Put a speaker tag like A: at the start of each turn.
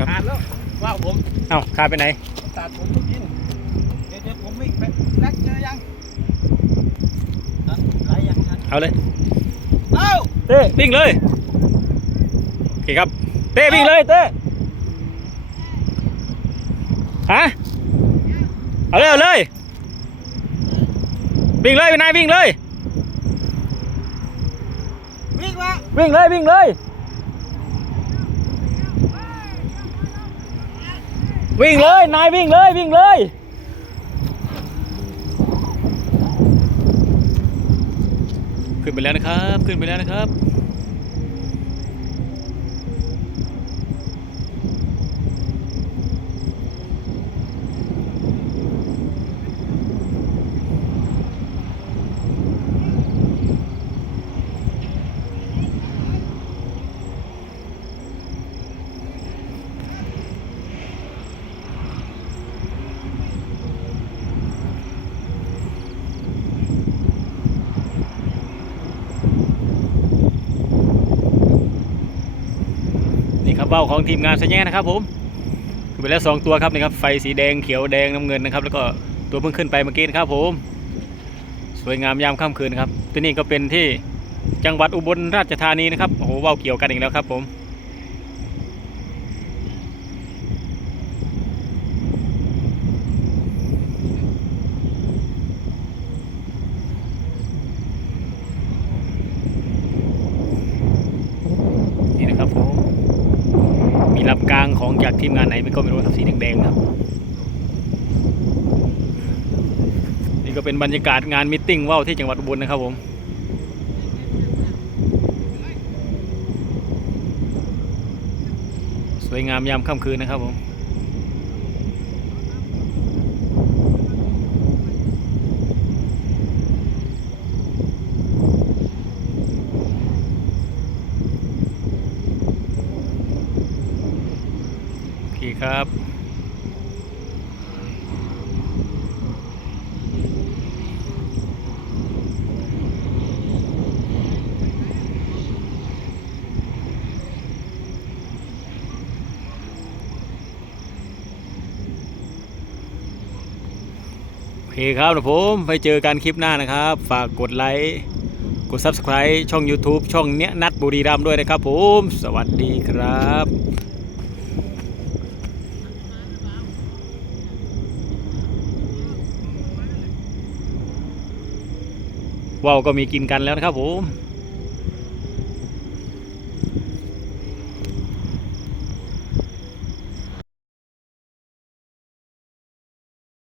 A: ครับ
B: ขาดแล้วว่าวผม
A: เอ้าขาไปไหน
B: ตัดผมเมื่อกี้เดี๋ยวเดี๋ยวผมวิ่งไปแลกเจอยังนั่นไรยังทัน
A: เอาเลย
B: เอ้า
A: เต้วิ่งเลยโอเคครับเต้วิ่งเลยเต้ฮะเอาเลยเอาเลยวิ่งเลยนายวิ่งเลย
B: วิ่งมา
A: วิ่งเลยวิ่งเลย วิ่งเลย นายวิ่งเลยวิ่งเลย ขึ้นไปแล้วนะครับ ขึ้นไปแล้วนะครับ ครับว่าวของทีมงานสะแง่นะครับผมขึ้นไปแล้วสองตัวครับนี่ครับไฟสีแดงเขียวแดงน้ำเงินนะครับ แล้วก็ตัวเพิ่งขึ้นไปเมื่อกี้นะครับผม สวยงามยามค่ำคืนครับที่นี่ก็เป็นที่จังหวัดอุบลราชธานีนะครับโอ้โหว่าวเกี่ยวกันอีกแล้วครับผมนี่นะครับผม มีลำกลางของจากทีมงานไหนไม่ก็ไม่รู้ครับสีแดงๆครับ นี่ก็เป็นบรรยากาศงานมิทติ้งว่าวที่จังหวัดอุบลนะครับผมสวยงามยามค่ำคืนนะครับผม ครับ โอเคครับเดี๋ยวผมไปเจอกันคลิปหน้านะครับ ฝากกดไลค์กด Subscribe ช่อง YouTube ช่องเนี้ยนัดบุรีรัมด้วยนะครับผม สวัสดีครับ ว่าวก็มีกินกันแล้วนะครับผม